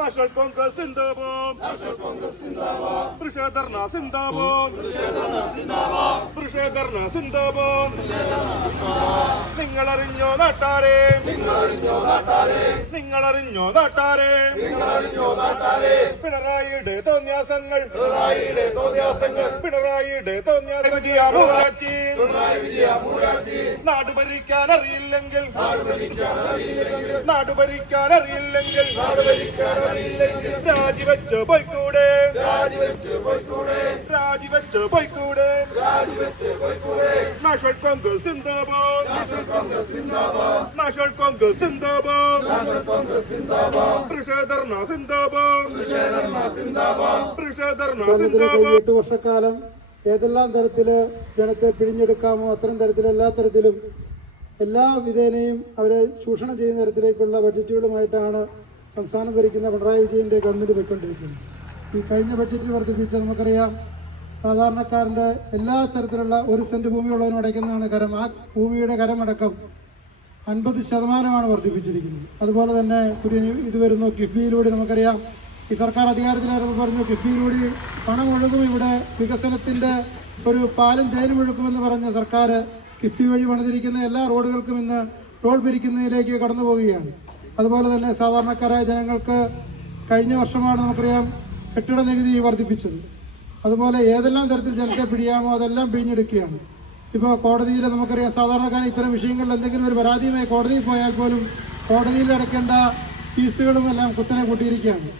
National Congress സിന്ദാബാദ് പ്രതിഷേധർണ സിന്ദാബാദ് പ്രതിഷേധർണ സിന്ദാബാദ് നിങ്ങളറിഞ്ഞോ നാട്ടാരെ? നിങ്ങളറിഞ്ഞോ നാട്ടാരെ? പിണറായിയുടെ തോന്യാസങ്ങൾ പിണറായിയുടെ തോന്യാസങ്ങൾ വിജയാമൂരാച്ചി നാട് ഭരിക്കാൻ അറിയില്ലെങ്കിൽ. നാട് ഭരിക്കാൻ അറിയില്ലെങ്കിൽ. രാജിവെച്ച് പോയിക്കൂടെ? രാജിവെച്ച് പോയിക്കൂടെ? നാഷണൽ കോൺഗ്രസ് സിന്ദാബാദ്. നാഷണൽ കോൺഗ്രസ് സിന്ദാബാദ്. കഴിഞ്ഞ സിന്ദാബാദ്. എട്ട് വർഷക്കാലം ഏതെല്ലാം തരത്തിൽ ജനത്തെ പിഴിഞ്ഞെടുക്കാമോ അത്തരം തരത്തിൽ എല്ലാ തരത്തിലും എല്ലാ വിധേനയും അവരെ ചൂഷണം ചെയ്യുന്ന തരത്തിലേക്കുള്ള ബഡ്ജറ്റുകളുമായിട്ടാണ് സംസ്ഥാനം ഭരിക്കുന്ന പിണറായി വിജയന്റെ ഗവൺമെന്റ് പോയിക്കൊണ്ടിരിക്കുന്നത് ഈ കഴിഞ്ഞ ബഡ്ജറ്റിൽ വർദ്ധിപ്പിച്ച നമുക്കറിയാം സാധാരണക്കാരന്റെ എല്ലാ തരത്തിലുള്ള ഒരു സെന്റ് ഭൂമിയുള്ളവനും അടയ്ക്കുന്നതാണ് കരം. ആ ഭൂമിയുടെ കരമടക്കം അൻപത് ശതമാനമാണ് വർദ്ധിപ്പിച്ചിരിക്കുന്നത്. അതുപോലെ തന്നെ പുതിയ ഇത് വരുന്നു കിഫ്ബിയിലൂടെ നമുക്കറിയാം ഈ സർക്കാർ അധികാരത്തിലായിരുന്നു പറഞ്ഞു കിഫ്ബിയിലൂടെ പണം ഒഴുകും ഇവിടെ വികസനത്തിന്റെ ഒരു പാലും തേനും ഒഴുക്കുമെന്ന് പറഞ്ഞ സർക്കാർ കിഫ്ബി വഴി പണിതിരിക്കുന്ന എല്ലാ റോഡുകൾക്കും ഇന്ന് ടോൾ പിരിക്കുന്നതിലേക്ക് കടന്നു പോവുകയാണ് അതുപോലെ തന്നെ സാധാരണക്കാരായ ജനങ്ങൾക്ക് കഴിഞ്ഞ വർഷമാണ് നമുക്കറിയാം കെട്ടിട നികുതി വർദ്ധിപ്പിച്ചത്. അതുപോലെ ഏതെല്ലാം തരത്തിൽ ജനത്തെ പിഴിയാമോ അതെല്ലാം പിഴിഞ്ഞെടുക്കുകയാണ്. ഇപ്പോൾ കോടതിയിൽ നമുക്കറിയാം സാധാരണക്കാരൻ ഇത്തരം വിഷയങ്ങളിൽ എന്തെങ്കിലും ഒരു പരാതിയുമായി കോടതിയിൽ പോയാൽ പോലും കോടതിയിൽ അടയ്ക്കേണ്ട ഫീസുകളും എല്ലാം കുത്തനെ കൂട്ടിയിരിക്കുകയാണ്.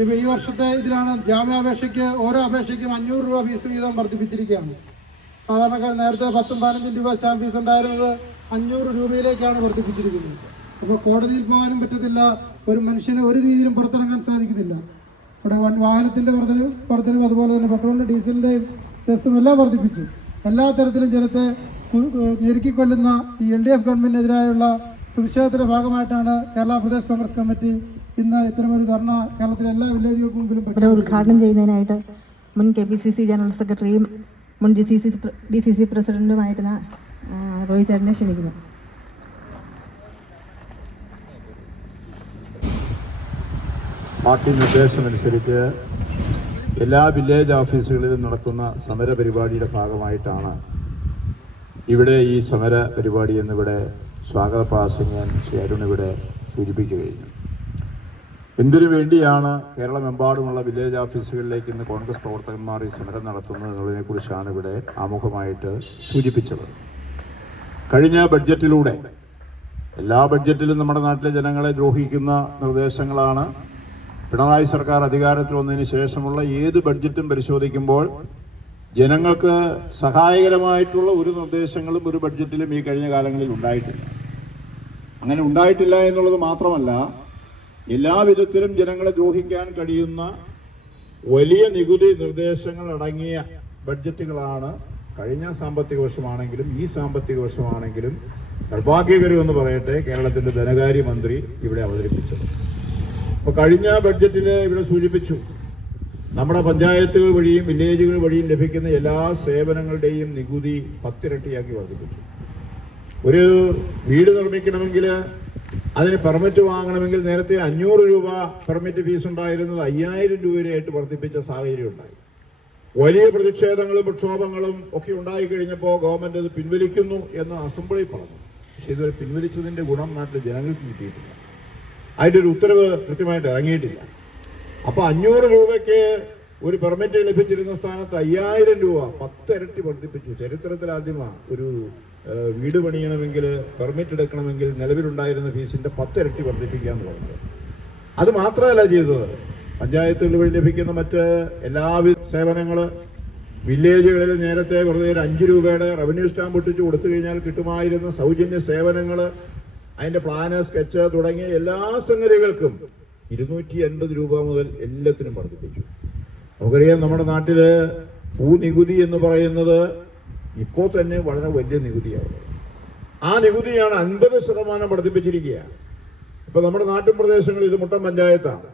ഇപ്പോൾ ഈ വർഷത്തെ ഇതിലാണ് ജാമ്യാപേക്ഷയ്ക്ക് ഓരോ അപേക്ഷയ്ക്കും അഞ്ഞൂറ് രൂപ ഫീസ് വീതം വർദ്ധിപ്പിച്ചിരിക്കുകയാണ്. സാധാരണക്കാർ നേരത്തെ പത്തും പതിനഞ്ചും രൂപ സ്റ്റാമ്പ് ഫീസ് ഉണ്ടായിരുന്നത് അഞ്ഞൂറ് രൂപയിലേക്കാണ് വർദ്ധിപ്പിച്ചിരിക്കുന്നത്. അപ്പോൾ കോടതിയിൽ പോകാനും പറ്റത്തില്ല. ഒരു മനുഷ്യന് ഒരു രീതിയിലും പുറത്തിറങ്ങാൻ സാധിക്കുന്നില്ല ഇവിടെ വൻ- വാഹനത്തിന്റെ വർധനവ് അതുപോലെ തന്നെ പെട്രോളിന്റെ ഡീസലിന്റെയും സെസ്സും എല്ലാം വർദ്ധിപ്പിച്ചു എല്ലാ തരത്തിലും ജനത്തെ ഞെരുക്കിക്കൊല്ലുന്ന ഈ എൽ ഡി എഫ് ഗവൺമെന്റിനെതിരായുള്ള പ്രതിഷേധത്തിന്റെ ഭാഗമായിട്ടാണ് കേരള പ്രദേശ് കോൺഗ്രസ് കമ്മിറ്റി ഇന്ന് ഇത്തരമൊരു ധർണ കേരളത്തിലെ എല്ലാ വില്ലേജുകൾക്ക് മുമ്പിലും. ഉദ്ഘാടനം ചെയ്യുന്നതിനായിട്ട് മുൻ K P C C general സെക്രട്ടറിയും മുൻ D C C D C C പ്രസിഡന്റുമായിരുന്ന Roy Roy ചേട്ടനെ ക്ഷണിക്കുന്നു. പാർട്ടി നിർദ്ദേശമനുസരിച്ച് എല്ലാ വില്ലേജ് ഓഫീസുകളിലും നടത്തുന്ന സമര പരിപാടിയുടെ ഭാഗമായിട്ടാണ് ഇവിടെ ഈ സമര പരിപാടി എന്നിവിടെ സ്വാഗത ഞാൻ ശ്രീ അരുൺ ഇവിടെ സൂചിപ്പിച്ചു കഴിഞ്ഞു എന്തിനു വേണ്ടിയാണ് കേരളമെമ്പാടുമുള്ള വില്ലേജ് ഓഫീസുകളിലേക്ക് ഇന്ന് കോൺഗ്രസ് പ്രവർത്തകന്മാർ ഈ സമരം നടത്തുന്നത് എന്നുള്ളതിനെക്കുറിച്ചാണ് ഇവിടെ ആമുഖമായിട്ട് സൂചിപ്പിച്ചത്. കഴിഞ്ഞ ബഡ്ജറ്റിലൂടെ എല്ലാ ബഡ്ജറ്റിലും നമ്മുടെ നാട്ടിലെ ജനങ്ങളെ ദ്രോഹിക്കുന്ന നിർദ്ദേശങ്ങളാണ് പിണറായി സർക്കാർ അധികാരത്തിൽ വന്നതിന് ശേഷമുള്ള ഏത് ബഡ്ജറ്റും പരിശോധിക്കുമ്പോൾ ജനങ്ങൾക്ക് സഹായകരമായിട്ടുള്ള ഒരു നിർദ്ദേശങ്ങളും ഒരു ബഡ്ജറ്റിലും ഈ കഴിഞ്ഞ കാലങ്ങളിൽ ഉണ്ടായിട്ടില്ല. അങ്ങനെ ഉണ്ടായിട്ടില്ല എന്നുള്ളത് മാത്രമല്ല എല്ലാവിധത്തിലും ജനങ്ങളെ ദ്രോഹിക്കാൻ കഴിയുന്ന വലിയ നികുതി നിർദ്ദേശങ്ങൾ അടങ്ങിയ ബഡ്ജറ്റുകളാണ് കഴിഞ്ഞ സാമ്പത്തിക വർഷമാണെങ്കിലും ഈ സാമ്പത്തിക വർഷമാണെങ്കിലും നിർഭാഗ്യകരം എന്ന് പറയട്ടെ കേരളത്തിന്റെ ധനകാര്യമന്ത്രി ഇവിടെ അവതരിപ്പിച്ചത്. അപ്പോൾ കഴിഞ്ഞ ബഡ്ജറ്റിൽ ഇവിടെ സൂചിപ്പിച്ചു. നമ്മുടെ പഞ്ചായത്തുകൾ വഴിയും വില്ലേജുകൾ വഴിയും ലഭിക്കുന്ന എല്ലാ സേവനങ്ങളുടെയും നികുതി പത്തിരട്ടിയാക്കി വർദ്ധിപ്പിച്ചു. ഒരു വീട് നിർമ്മിക്കണമെങ്കിൽ അതിന് പെർമിറ്റ് വാങ്ങണമെങ്കിൽ നേരത്തെ അഞ്ഞൂറ് രൂപ പെർമിറ്റ് ഫീസ് ഉണ്ടായിരുന്നത് അയ്യായിരം രൂപയായിട്ട് വർദ്ധിപ്പിച്ച സാഹചര്യം ഉണ്ടായി. വലിയ പ്രതിഷേധങ്ങളും പ്രക്ഷോഭങ്ങളും ഒക്കെ ഉണ്ടായി കഴിഞ്ഞപ്പോൾ ഗവൺമെന്റ് അത് പിൻവലിക്കുന്നു എന്ന് അസംബ്ലി പറഞ്ഞു. പക്ഷെ ഇതുവരെ പിൻവലിച്ചതിന്റെ ഗുണം നാട്ടിലെ ജനങ്ങൾക്ക് കിട്ടിയിട്ടില്ല. അതിന്റെ ഒരു ഉത്തരവ് കൃത്യമായിട്ട് ഇറങ്ങിയിട്ടില്ല. അപ്പൊ അഞ്ഞൂറ് രൂപയ്ക്ക് ഒരു പെർമിറ്റ് ലഭിച്ചിരുന്ന സ്ഥാനത്ത് അയ്യായിരം രൂപ പത്തിരട്ടി വർദ്ധിപ്പിച്ചു. ചരിത്രത്തിൽ ആദ്യമാണ് ഒരു വീട് പണിയണമെങ്കിൽ പെർമിറ്റ് എടുക്കണമെങ്കിൽ നിലവിലുണ്ടായിരുന്ന ഫീസിന്റെ വർദ്ധിപ്പിക്കുക എന്ന് പറഞ്ഞത്. അത് മാത്രമല്ല ചെയ്തത്. പഞ്ചായത്തുകൾ വഴി ലഭിക്കുന്ന മറ്റ് എല്ലാവിധ സേവനങ്ങൾ വില്ലേജുകളിൽ നേരത്തെ വെറുതെ ഒരു അഞ്ച് രൂപയുടെ റവന്യൂ സ്റ്റാമ്പ് ഒട്ടിച്ച് കൊടുത്തു കഴിഞ്ഞാൽ കിട്ടുമായിരുന്ന സൗജന്യ സേവനങ്ങൾ അതിന്റെ പ്ലാന് സ്കെച്ച് തുടങ്ങിയ എല്ലാ സംഗതികൾക്കും ഇരുന്നൂറ്റി എൺപത് രൂപ മുതൽ എല്ലാത്തിനും വർദ്ധിപ്പിച്ചു. നമുക്കറിയാം നമ്മുടെ നാട്ടിൽ ഭൂനികുതി എന്ന് പറയുന്നത് ഇപ്പോൾ തന്നെ വളരെ വലിയ നികുതിയാണ്. ആ നികുതിയാണ് അൻപത് ശതമാനം വർദ്ധിപ്പിച്ചിരിക്കുകയാണ്. ഇപ്പൊ നമ്മുടെ നാട്ടിൻ പ്രദേശങ്ങളിൽ ഇത് മുട്ടം പഞ്ചായത്താണ്.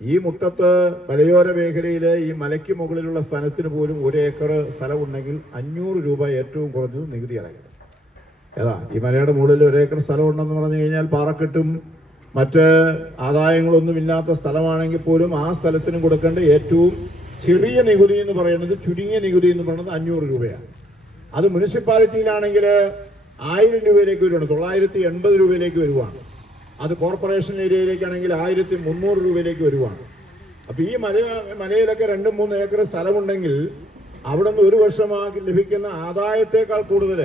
ഈ മുട്ടത്ത് മലയോര മേഖലയിലെ ഈ മലയ്ക്ക് മുകളിലുള്ള സ്ഥലത്തിന് പോലും ഒരു ഏക്കർ സ്ഥലമുണ്ടെങ്കിൽ അഞ്ഞൂറ് രൂപ ഏറ്റവും കുറഞ്ഞത് നികുതി അടയ്ക്കണം. ഏതാ ഈ മലയുടെ മുകളിൽ ഒരേക്കർ സ്ഥലം ഉണ്ടെന്ന് പറഞ്ഞു കഴിഞ്ഞാൽ പാറക്കെട്ടും മറ്റ് ആദായങ്ങളൊന്നുമില്ലാത്ത സ്ഥലമാണെങ്കിൽ പോലും ആ സ്ഥലത്തിന് കൊടുക്കേണ്ട ഏറ്റവും ചെറിയ നികുതി എന്ന് പറയുന്നത് ചുരുങ്ങിയ നികുതി എന്ന് പറയുന്നത് അഞ്ഞൂറ് രൂപയാണ്. അത് മുനിസിപ്പാലിറ്റിയിലാണെങ്കിൽ ആയിരം രൂപയിലേക്ക് വരുവാണ് തൊള്ളായിരത്തി എൺപത് രൂപയിലേക്ക് വരുവാണ്. അത് കോർപ്പറേഷൻ ഏരിയയിലേക്കാണെങ്കിൽ ആയിരത്തി മുന്നൂറ് രൂപയിലേക്ക് വരുവാണ്. അപ്പൊ ഈ മല മലയിലൊക്കെ രണ്ടും മൂന്ന് ഏക്കർ സ്ഥലമുണ്ടെങ്കിൽ അവിടെ നിന്ന് ഒരു വർഷമാക്കി ലഭിക്കുന്ന ആദായത്തേക്കാൾ കൂടുതൽ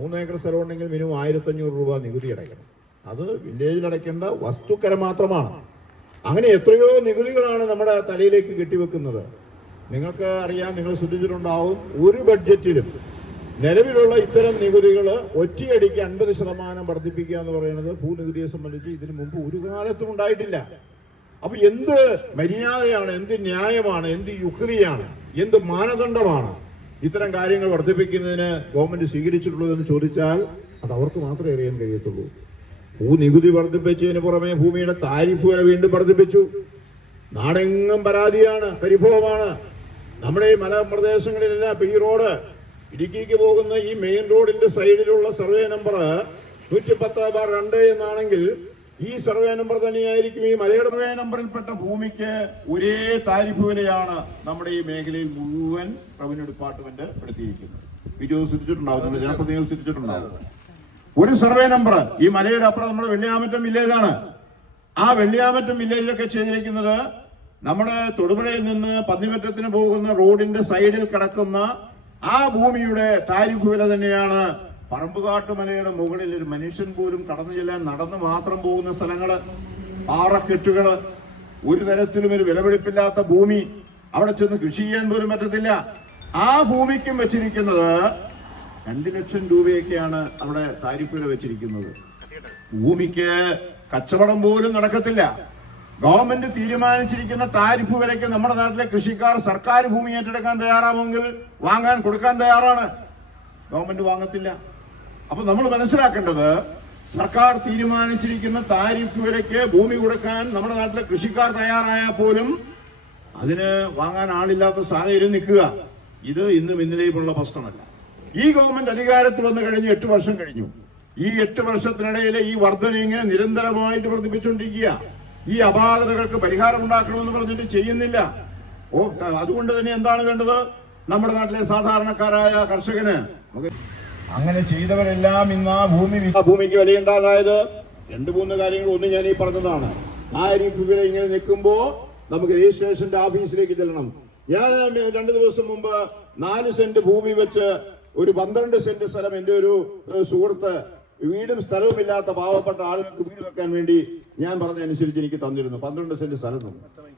മൂന്ന് ഏക്കർ സ്ഥലം ഉണ്ടെങ്കിൽ മിനിമം ആയിരത്തഞ്ഞൂറ് രൂപ നികുതി അടയ്ക്കണം. അത് വില്ലേജിൽ അടയ്ക്കേണ്ട വസ്തുക്കര മാത്രമാണ്. അങ്ങനെ എത്രയോ നികുതികളാണ് നമ്മുടെ തലയിലേക്ക് കെട്ടിവെക്കുന്നത്. നിങ്ങൾക്ക് അറിയാം നിങ്ങൾ ശ്രദ്ധിച്ചിട്ടുണ്ടാവും ഒരു ബഡ്ജറ്റിലും നിലവിലുള്ള ഇത്തരം നികുതികൾ ഒറ്റയടിക്ക് അൻപത് ശതമാനം വർദ്ധിപ്പിക്കുക എന്ന് പറയുന്നത് ഭൂനികുതിയെ സംബന്ധിച്ച് ഇതിനു മുമ്പ് ഒരു കാലത്തും ഉണ്ടായിട്ടില്ല. അപ്പൊ എന്ത് മര്യാദയാണ് എന്ത് ന്യായമാണ് എന്ത് യുക്തിയാണ് എന്ത് മാനദണ്ഡമാണ്? ഇത്തരം കാര്യങ്ങൾ വർദ്ധിപ്പിക്കുന്നതിന് ഗവൺമെന്റ് സ്വീകരിച്ചിട്ടുള്ളത് എന്ന് ചോദിച്ചാൽ അത് അവർക്ക് മാത്രമേ അറിയാൻ കഴിയത്തുള്ളൂ. ഭൂനികുതി വർദ്ധിപ്പിച്ചതിന് പുറമെ ഭൂമിയുടെ താരിഫ് വരെ വീണ്ടും വർദ്ധിപ്പിച്ചു. നാടെങ്ങും പരാതിയാണ് പരിഭവമാണ്. നമ്മുടെ ഈ മലപ്രദേശങ്ങളിലെല്ലാം ഈ റോഡ് ഇടുക്കിക്ക് പോകുന്ന ഈ മെയിൻ റോഡിന്റെ സൈഡിലുള്ള സർവേ നമ്പർ നൂറ്റി പത്ത് ബാർ രണ്ട് എന്നാണെങ്കിൽ ഈ സർവേ നമ്പർ തന്നെയായിരിക്കും ഈ മലയുടെ സർവേ നമ്പറിൽപ്പെട്ട ഭൂമിക്ക് ഒരേ താരിഫ് വിലയാണ് നമ്മുടെ ഈ മേഖലയിൽ മുഴുവൻ റവന്യൂ ഡിപ്പാർട്ട്മെന്റ് നിങ്ങൾ ജനപ്രതിനിധികൾ ശ്രദ്ധിച്ചിട്ടുണ്ടാവും ഒരു സർവേ നമ്പർ ഈ മലയുടെ അപ്പുറം നമ്മുടെ വെള്ളിയാമറ്റം വില്ലേജാണ് ആ വെള്ളിയാമറ്റം വില്ലേജിലൊക്കെ ചെയ്തിരിക്കുന്നത് നമ്മുടെ തൊടുപുഴയിൽ നിന്ന് പന്നിമറ്റത്തിന് പോകുന്ന റോഡിന്റെ സൈഡിൽ കിടക്കുന്ന ആ ഭൂമിയുടെ താരിഫ് വില തന്നെയാണ് പറമ്പുകാട്ടുമലയുടെ മുകളിൽ ഒരു മനുഷ്യൻ പോലും കടന്നു ചെല്ലാൻ നടന്നു മാത്രം പോകുന്ന സ്ഥലങ്ങൾ പാറക്കെട്ടുകൾ ഒരു തരത്തിലും ഒരു വിലപിടിപ്പില്ലാത്ത ഭൂമി. അവിടെ ചെന്ന് കൃഷി ചെയ്യാൻ പോലും പറ്റത്തില്ല. ആ ഭൂമിക്കും വെച്ചിരിക്കുന്നത് രണ്ട് ലക്ഷം രൂപയൊക്കെയാണ് അവിടെ താരിഫ് വെച്ചിരിക്കുന്നത്. ഭൂമിക്ക് കച്ചവടം പോലും നടക്കത്തില്ല. ഗവൺമെന്റ് തീരുമാനിച്ചിരിക്കുന്ന താരിഫ് വിലയ്ക്ക് നമ്മുടെ നാട്ടിലെ കൃഷിക്കാർ സർക്കാർ ഭൂമി ഏറ്റെടുക്കാൻ തയ്യാറാവുമെങ്കിൽ വാങ്ങാൻ കൊടുക്കാൻ തയ്യാറാണ്. ഗവൺമെന്റ് വാങ്ങത്തില്ല. അപ്പൊ നമ്മൾ മനസ്സിലാക്കേണ്ടത് സർക്കാർ തീരുമാനിച്ചിരിക്കുന്ന താരിഫ് വിലയ്ക്ക് ഭൂമി കൊടുക്കാൻ നമ്മുടെ നാട്ടിലെ കൃഷിക്കാർ തയ്യാറായാൽ പോലും അതിന് വാങ്ങാൻ ആളില്ലാത്ത സാഹചര്യം നിൽക്കുക. ഇത് ഇന്നും ഇന്നലെയുമുള്ള പ്രശ്നമല്ല. ഈ ഗവൺമെന്റ് അധികാരത്തിൽ വന്നു കഴിഞ്ഞ് എട്ട് വർഷം കഴിഞ്ഞു. ഈ എട്ട് വർഷത്തിനിടയിൽ ഈ വർധന ഇങ്ങനെ നിരന്തരമായിട്ട് വർദ്ധിപ്പിച്ചുകൊണ്ടിരിക്കുക ഈ അപാകതകൾക്ക് പരിഹാരം ഉണ്ടാക്കണമെന്ന് പറഞ്ഞിട്ട് ചെയ്യുന്നില്ല. ഓ അതുകൊണ്ട് തന്നെ എന്താണ് വേണ്ടത്? നമ്മുടെ നാട്ടിലെ സാധാരണക്കാരായ കർഷകന് അങ്ങനെ ചെയ്തവരെല്ലാം ഇന്ന് ആ ഭൂമി ഭൂമിക്ക് വിലയുണ്ടാകായത് രണ്ട് മൂന്ന് കാര്യങ്ങൾ ഒന്ന് ഞാൻ ഈ പറഞ്ഞതാണ്. ആ ഇങ്ങനെ നിൽക്കുമ്പോ നമുക്ക് രജിസ്ട്രേഷന്റെ ഓഫീസിലേക്ക് ചെല്ലണം. ഞാൻ രണ്ട് ദിവസം മുമ്പ് നാല് സെന്റ് ഭൂമി വെച്ച് ഒരു പന്ത്രണ്ട് സെന്റ് സ്ഥലം എന്റെ ഒരു സുഹൃത്ത് വീടും സ്ഥലവും ഇല്ലാത്ത പാവപ്പെട്ട ആളുകൾക്ക് വീട് വെക്കാൻ വേണ്ടി ഞാൻ പറഞ്ഞതനുസരിച്ച് എനിക്ക് തന്നിരുന്നു. പന്ത്രണ്ട് സെന്റ് സ്ഥലം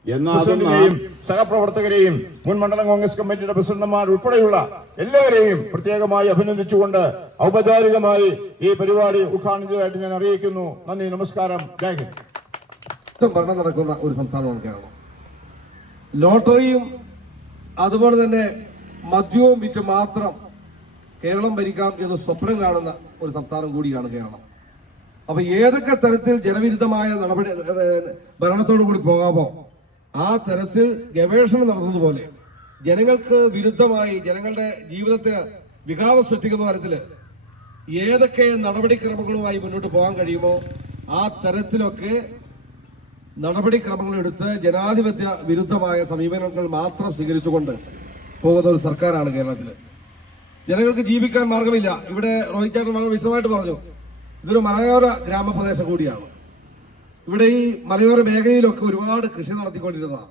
എന്നാൽ സഹപ്രവർത്തകരെയും മുൻ മണ്ഡലം കോൺഗ്രസ് കമ്മിറ്റിയുടെ പ്രസിഡന്റുമാർ ഉൾപ്പെടെയുള്ള എല്ലാവരെയും പ്രത്യേകമായി അഭിനന്ദിച്ചുകൊണ്ട് ഔപചാരികമായി ഈ പരിപാടി ഉദ്ഘാടനം ചെയ്തതായിട്ട് ഞാൻ അറിയിക്കുന്നു. നന്ദി നമസ്കാരം. ജയ് ഹിന്ദ്. ഭരണം നടക്കുന്ന ഒരു സംസ്ഥാനമാണ് കേരളം. ലോട്ടറിയും അതുപോലെ തന്നെ മദ്യവും വിറ്റ് മാത്രം കേരളം ഭരിക്കാം എന്ന് സ്വപ്നം കാണുന്ന ഒരു സംസ്ഥാനം കൂടിയാണ് കേരളം. അപ്പൊ ഏതൊക്കെ തരത്തിൽ ജനവിരുദ്ധമായ നടപടി ഭരണത്തോടു കൂടി പോകാമോ ആ തരത്തിൽ ഗവേഷണം നടത്തുന്നതുപോലെ ജനങ്ങൾക്ക് വിരുദ്ധമായി ജനങ്ങളുടെ ജീവിതത്തിന് വികാസം സൃഷ്ടിക്കുന്ന തരത്തിൽ ഏതൊക്കെ നടപടിക്രമങ്ങളുമായി മുന്നോട്ട് പോകാൻ കഴിയുമോ ആ തരത്തിലൊക്കെ നടപടിക്രമങ്ങൾ എടുത്ത് ജനാധിപത്യ വിരുദ്ധമായ സമീപനങ്ങൾ മാത്രം സ്വീകരിച്ചുകൊണ്ട് പോകുന്ന ഒരു സർക്കാരാണ് കേരളത്തിൽ ജനങ്ങൾക്ക് ജീവിക്കാൻ മാർഗമില്ല. ഇവിടെ രോഹിത് ചേട്ടൻ വളരെ വിശദമായിട്ട് പറഞ്ഞു. ഇതൊരു മലയോര ഗ്രാമപ്രദേശം കൂടിയാണ്. ഇവിടെ ഈ മലയോര മേഖലയിലൊക്കെ ഒരുപാട് കൃഷി നടത്തിക്കൊണ്ടിരുന്നതാണ്.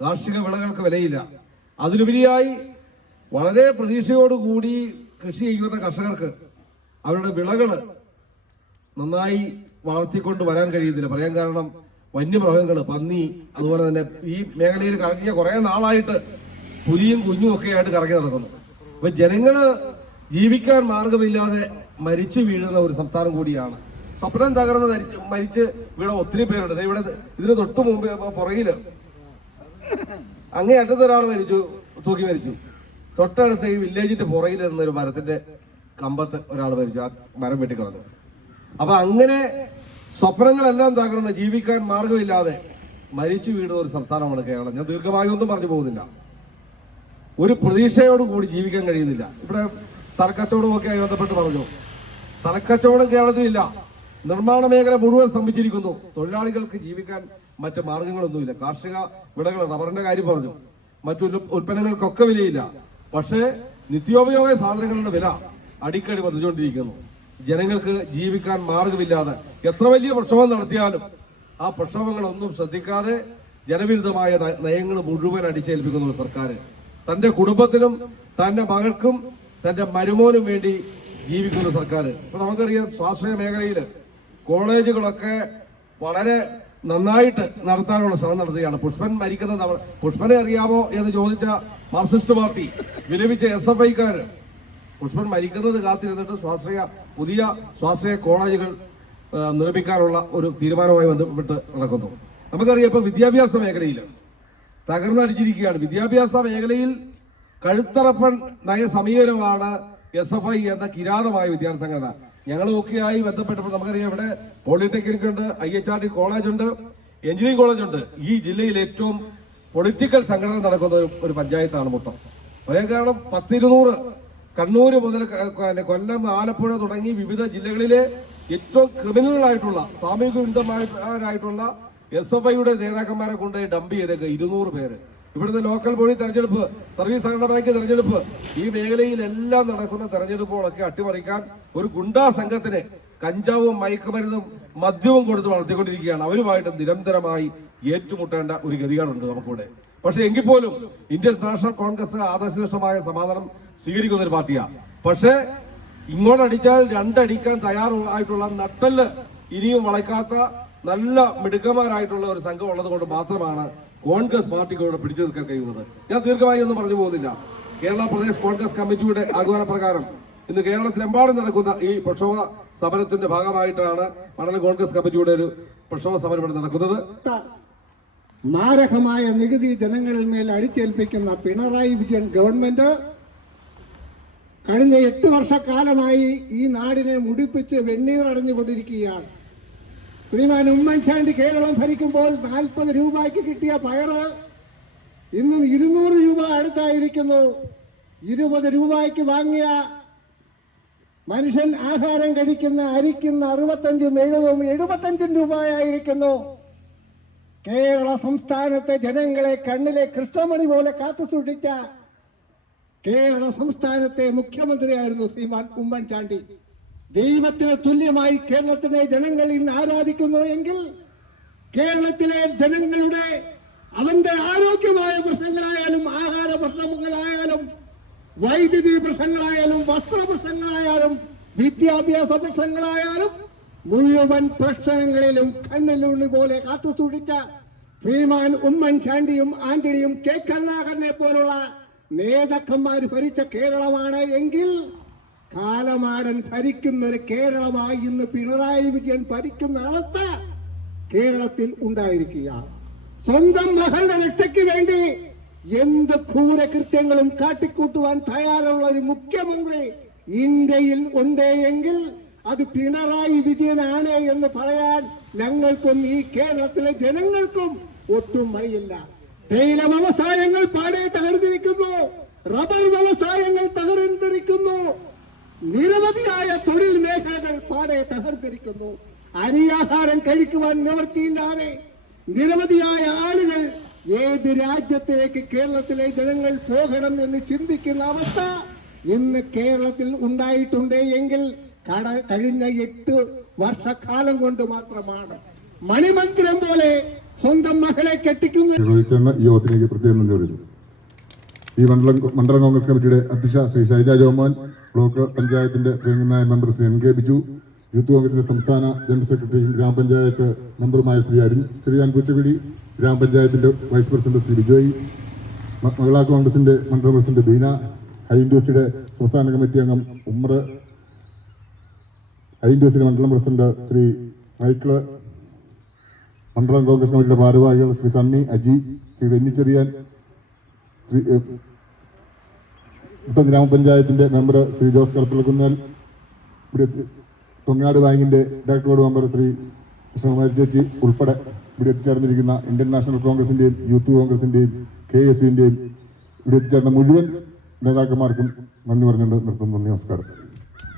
കാർഷിക വിളകൾക്ക് വിലയില്ല. അതിലുപരിയായി വളരെ പ്രതീക്ഷയോടുകൂടി കൃഷി ചെയ്യുന്ന കർഷകർക്ക് അവരുടെ വിളകൾ നന്നായി വളർത്തിക്കൊണ്ട് വരാൻ കഴിയുന്നില്ല. പറയാൻ കാരണം വന്യമൃഗങ്ങൾ പന്നി അതുപോലെ തന്നെ ഈ മേഖലയിൽ കറങ്ങിയ കുറേ നാളായിട്ട് പുലിയും കുഞ്ഞും ഒക്കെ ആയിട്ട് കറങ്ങി നടക്കുന്നു. അപ്പൊ ജനങ്ങൾ ജീവിക്കാൻ മാർഗമില്ലാതെ മരിച്ചു വീഴുന്ന ഒരു സംസ്ഥാനം കൂടിയാണ്. സ്വപ്നം തകർന്ന് ധരിച്ച് മരിച്ച് ഇവിടെ ഒത്തിരി പേരുണ്ട്. ഇവിടെ ഇതിന് തൊട്ട് മുമ്പ് പുറകിൽ അങ്ങേ അറ്റത്ത് ഒരാൾ മരിച്ചു തൂക്കി മരിച്ചു. തൊട്ടടുത്ത് ഈ വില്ലേജിന്റെ പുറകിൽ നിന്നൊരു മരത്തിന്റെ കമ്പത്ത് ഒരാൾ മരിച്ചു. ആ മരം വെട്ടിക്കളഞ്ഞു. അപ്പൊ അങ്ങനെ സ്വപ്നങ്ങളെല്ലാം തകർന്ന് ജീവിക്കാൻ മാർഗമില്ലാതെ മരിച്ചു വീടുന്ന ഒരു സംസ്ഥാനമാണ് കേരളം. ഞാൻ ദീർഘമായി ഒന്നും പറഞ്ഞു പോകുന്നില്ല. ഒരു പ്രതീക്ഷയോട് കൂടി ജീവിക്കാൻ കഴിയുന്നില്ല. ഇവിടെ സ്ഥലക്കച്ചവടമൊക്കെ ആയി ബന്ധപ്പെട്ട് പറഞ്ഞു. സ്ഥലക്കച്ചവടം കേരളത്തിലില്ല. നിർമ്മാണ മേഖല മുഴുവൻ സ്തംഭിച്ചിരിക്കുന്നു. തൊഴിലാളികൾക്ക് ജീവിക്കാൻ മറ്റ് മാർഗങ്ങളൊന്നുമില്ല. കാർഷിക വിളകൾ റബ്ബറിന്റെ കാര്യം പറഞ്ഞു. മറ്റു ഉൽപ്പന്നങ്ങൾക്കൊക്കെ വിലയില്ല. പക്ഷേ നിത്യോപയോഗ സാധനങ്ങളുടെ വില അടിക്കടി വർദ്ധിച്ചുകൊണ്ടിരിക്കുന്നു ജനങ്ങൾക്ക് ജീവിക്കാൻ മാർഗമില്ലാതെ എത്ര വലിയ പ്രക്ഷോഭം നടത്തിയാലും ആ പ്രക്ഷോഭങ്ങളൊന്നും ശ്രദ്ധിക്കാതെ ജനവിരുദ്ധമായ നയങ്ങൾ മുഴുവൻ അടിച്ചേൽപ്പിക്കുന്ന സർക്കാർ തന്റെ കുടുംബത്തിനും തന്റെ മകൾക്കും തന്റെ മരുമോനും വേണ്ടി ജീവിക്കുന്ന സർക്കാർ ഇപ്പൊ നമുക്കറിയാം സ്വാശ്രയ മേഖലയിൽ കോളേജുകളൊക്കെ വളരെ നന്നായിട്ട് നടത്താനുള്ള ശ്രമം നടത്തുകയാണ്. പുഷ്പൻ മരിക്കുന്നത് നമ്മൾ പുഷ്പനെ അറിയാമോ എന്ന് ചോദിച്ച മാർക്സിസ്റ്റ് പാർട്ടി വിലപിച്ച എസ് എഫ് ഐക്കാർ പുഷ്പൻ മരിക്കുന്നത് കാത്തിരുന്നിട്ട് സ്വാശ്രയ പുതിയ സ്വാശ്രയ കോളേജുകൾ നിർമ്മിക്കാനുള്ള ഒരു തീരുമാനവുമായി ബന്ധപ്പെട്ട് നടക്കുന്നു. നമുക്കറിയാം ഇപ്പൊ വിദ്യാഭ്യാസ മേഖലയിൽ തകർന്നടിച്ചിരിക്കുകയാണ്. വിദ്യാഭ്യാസ മേഖലയിൽ കഴുത്തറപ്പൻ നയ സമീപനമാണ് എസ് എഫ് ഐ എന്ന കിരാതമായ വിദ്യാർത്ഥി സംഘടന ഞങ്ങളുമൊക്കെയായി ബന്ധപ്പെട്ടപ്പോൾ നമുക്കറിയാം ഇവിടെ പോളിടെക്നിക് ഉണ്ട് I H R T college ഉണ്ട് എഞ്ചിനീയറിംഗ് കോളേജ് ഉണ്ട്. ഈ ജില്ലയിൽ ഏറ്റവും പൊളിറ്റിക്കൽ സംഘടന നടക്കുന്ന ഒരു- പഞ്ചായത്താണ് മുട്ടം ഒരേ കാരണം പത്തിരുന്നൂറ് കണ്ണൂർ മുതൽ കൊല്ലം ആലപ്പുഴ തുടങ്ങി വിവിധ ജില്ലകളിലെ ഏറ്റവും ക്രിമിനലായിട്ടുള്ള സാമൂഹിക വിരുദ്ധമായിട്ടുള്ള എസ് എഫ് ഐയുടെ നേതാക്കന്മാരെ കൊണ്ട് ഡംപ് ചെയ്തേക്ക് ഇരുന്നൂറ് പേര്. ഇവിടുത്തെ ലോക്കൽ ബോഡി തെരഞ്ഞെടുപ്പ് സർവീസ് സഹകരണ ബാങ്ക് തെരഞ്ഞെടുപ്പ്? ഈ മേഖലയിലെല്ലാം നടക്കുന്ന തെരഞ്ഞെടുപ്പുകളൊക്കെ അട്ടിമറിക്കാൻ ഒരു ഗുണ്ടാ സംഘത്തിന് കഞ്ചാവും മയക്കുമരുന്നും മദ്യവും കൊടുത്ത് വളർത്തിക്കൊണ്ടിരിക്കുകയാണ്. അവരുമായിട്ട് നിരന്തരമായി ഏറ്റുമുട്ടേണ്ട ഒരു ഗതികേടുണ്ട് നമുക്കിവിടെ. പക്ഷെ എങ്കിൽ പോലും ഇന്ത്യൻ നാഷണൽ കോൺഗ്രസ് ആദർശനിഷ്ഠമായ സമാധാനം സ്വീകരിക്കുന്ന ഒരു പാർട്ടിയാണ് പക്ഷേ ഇങ്ങോട്ടടിച്ചാൽ രണ്ടടിക്കാൻ തയ്യാറായിട്ടുള്ള നട്ടൽ ഇനിയും വളയ്ക്കാത്ത നല്ല മിടുക്കന്മാരായിട്ടുള്ള ഒരു സംഘം ഉള്ളത് കൊണ്ട് മാത്രമാണ് കോൺഗ്രസ് പാർട്ടിക്ക് ഇവിടെ പിടിച്ചു നിൽക്കാൻ കഴിയുന്നത്. ഞാൻ ദീർഘമായി ഒന്നും പറഞ്ഞു പോകുന്നില്ല. കേരള പ്രദേശ് കോൺഗ്രസ് കമ്മിറ്റിയുടെ ആഹ്വാന പ്രകാരം ഇന്ന് കേരളത്തിലെമ്പാടും നടക്കുന്ന ഈ പ്രക്ഷോഭ സമരത്തിന്റെ ഭാഗമായിട്ടാണ് മണ്ഡലം കോൺഗ്രസ് കമ്മിറ്റിയുടെ ഒരു പ്രക്ഷോഭ സമരം ഇവിടെ നടക്കുന്നത്. മാരകമായ നികുതി ജനങ്ങളിൽ മേൽ അടിച്ചേൽപ്പിക്കുന്ന പിണറായി വിജയൻ ഗവൺമെന്റ് കഴിഞ്ഞ എട്ട് വർഷക്കാലമായി ഈ നാടിനെ മുടിപ്പിച്ച് വെണ്ണീറടഞ്ഞുകൊണ്ടിരിക്കുകയാണ് ശ്രീമാൻ ഉമ്മൻചാണ്ടി കേരളം ഭരിക്കുമ്പോൾ നാൽപ്പത് രൂപയ്ക്ക് കിട്ടിയ പയറ് ഇന്നും ഇരുന്നൂറ് രൂപ അടുത്തായിരിക്കുന്നു. ഇരുപത് രൂപയ്ക്ക് വാങ്ങിയ മനുഷ്യൻ ആഹാരം കഴിക്കുന്ന അരിക്കുന്ന അറുപത്തഞ്ചും എഴുപതും എഴുപത്തഞ്ചും രൂപയായിരിക്കുന്നു. കേരള സംസ്ഥാനത്തെ ജനങ്ങളെ കണ്ണിലെ കൃഷ്ണമണി പോലെ കാത്തു സൂക്ഷിച്ച കേരള സംസ്ഥാനത്തെ മുഖ്യമന്ത്രിയായിരുന്നു ശ്രീമാൻ ഉമ്മൻചാണ്ടി. ദൈവത്തിന് തുല്യമായി കേരളത്തിലെ ജനങ്ങൾ ഇന്ന് ആരാധിക്കുന്നു എങ്കിൽ കേരളത്തിലെ ജനങ്ങളുടെ അവന്റെ ആരോഗ്യമായ പ്രശ്നങ്ങളായാലും ആഹാര പ്രശ്നങ്ങളായാലും വൈദ്യുതി പ്രശ്നങ്ങളായാലും വസ്ത്ര പ്രശ്നങ്ങളായാലും വിദ്യാഭ്യാസ പ്രശ്നങ്ങളായാലും മുഴുവൻ പ്രശ്നങ്ങളിലും കണ്ണിലുണ്ണി പോലെ കാത്തു സൂക്ഷിച്ച ശ്രീമാൻ ഉമ്മൻചാണ്ടിയും ആന്റണിയും കെ കരുണാകരനെ പോലുള്ള നേതാക്കന്മാർ ഭരിച്ച കേരളമാണ് എങ്കിൽ കാലമാടൻ ഭരിക്കുന്ന ഒരു കേരളമായി ഇന്ന് പിണറായി വിജയൻ ഭരിക്കുന്ന അവസ്ഥ കേരളത്തിൽ ഉണ്ടായിരിക്കുക സ്വന്തം മകളുടെ രക്ഷയ്ക്ക് വേണ്ടി എന്ത് ക്രൂരകൃത്യങ്ങളും കാട്ടിക്കൂട്ടുവാൻ തയ്യാറുള്ള ഒരു മുഖ്യമന്ത്രി ഇന്ത്യയിൽ ഉണ്ടെങ്കിൽ അത് പിണറായി വിജയനാണ് എന്ന് പറയാൻ ഞങ്ങൾക്കും ഈ കേരളത്തിലെ ജനങ്ങൾക്കും ഒട്ടും വഴിയില്ല തേയില വ്യവസായങ്ങൾ പാടെ തകർന്നിരിക്കുന്നു. റബ്ബർ വ്യവസായങ്ങൾ തകർന്നിരിക്കുന്നു. നിരവധിയായ തൊഴിൽ മേഖലകൾ പാടെ തകർത്തിരിക്കുന്നു അരിയാഹാരം കഴിക്കുവാൻ നിവർത്തിയില്ലാതെ നിരവധിയായ ആളുകൾ ഏത് രാജ്യത്തേക്ക് കേരളത്തിലെ ജനങ്ങൾ പോകണം എന്ന് ചിന്തിക്കുന്ന അവസ്ഥ ഇന്ന് കേരളത്തിൽ ഉണ്ടായിട്ടുണ്ട് എങ്കിൽ കട കഴിഞ്ഞ എട്ട് വർഷക്കാലം കൊണ്ട് മാത്രമാണ്. മണിമന്ദിരം പോലെ സ്വന്തം മകളെ കെട്ടിക്കുന്ന ഈ മണ്ഡലം മണ്ഡലം കോൺഗ്രസ് കമ്മിറ്റിയുടെ അധ്യക്ഷ ശ്രീ ഷൈജ ജോമോൻ ബ്ലോക്ക് പഞ്ചായത്തിന്റെ പ്രിയങ്കരനായ member Shri N K Biju youth കോൺഗ്രസിന്റെ സംസ്ഥാന ജനറൽ സെക്രട്ടറിയും ഗ്രാമപഞ്ചായത്ത് മെമ്പറുമായ ശ്രീ അരുൺ ചെറിയാൻ പൂച്ചപിടി ഗ്രാമപഞ്ചായത്തിന്റെ വൈസ് പ്രസിഡന്റ് ശ്രീ ബിജോയ് മഹിളാ കോൺഗ്രസിന്റെ മണ്ഡലം പ്രസിഡന്റ് ബീന ഐൻഡ്യൂസിയുടെ സംസ്ഥാന കമ്മിറ്റി അംഗം ഉമ്മർ ഐൻഡ്യൂസിന്റെ മണ്ഡലം പ്രസിഡന്റ് ശ്രീ മൈക്കിൾ മണ്ഡലം കോൺഗ്രസ് കമ്മിറ്റിയുടെ ഭാരവാഹികൾ ശ്രീ സണ്ണി അജി ശ്രീ വെന്നിച്ചെറിയാൻ ശ്രീ ഏ, ഗ്രാമപഞ്ചായത്തിന്റെ മെമ്പർ ശ്രീ ജോസ് കടത്തലക്കുന്നൽ ഇവിടെ തൊങ്ങാട് ബാങ്കിന്റെ director board member Shri Krishnakumari ചേച്ചി ഉൾപ്പെടെ ഇവിടെ എത്തിച്ചേർന്നിരിക്കുന്ന ഇന്ത്യൻ നാഷണൽ കോൺഗ്രസിന്റെയും യൂത്ത് കോൺഗ്രസിന്റെയും കെ എസ് യുവിന്റെയും ഇവിടെ എത്തിച്ചേർന്ന മുഴുവൻ നേതാക്കന്മാർക്കും നന്ദി പറഞ്ഞുകൊണ്ട് നിർത്തുന്നു. നമസ്കാരം.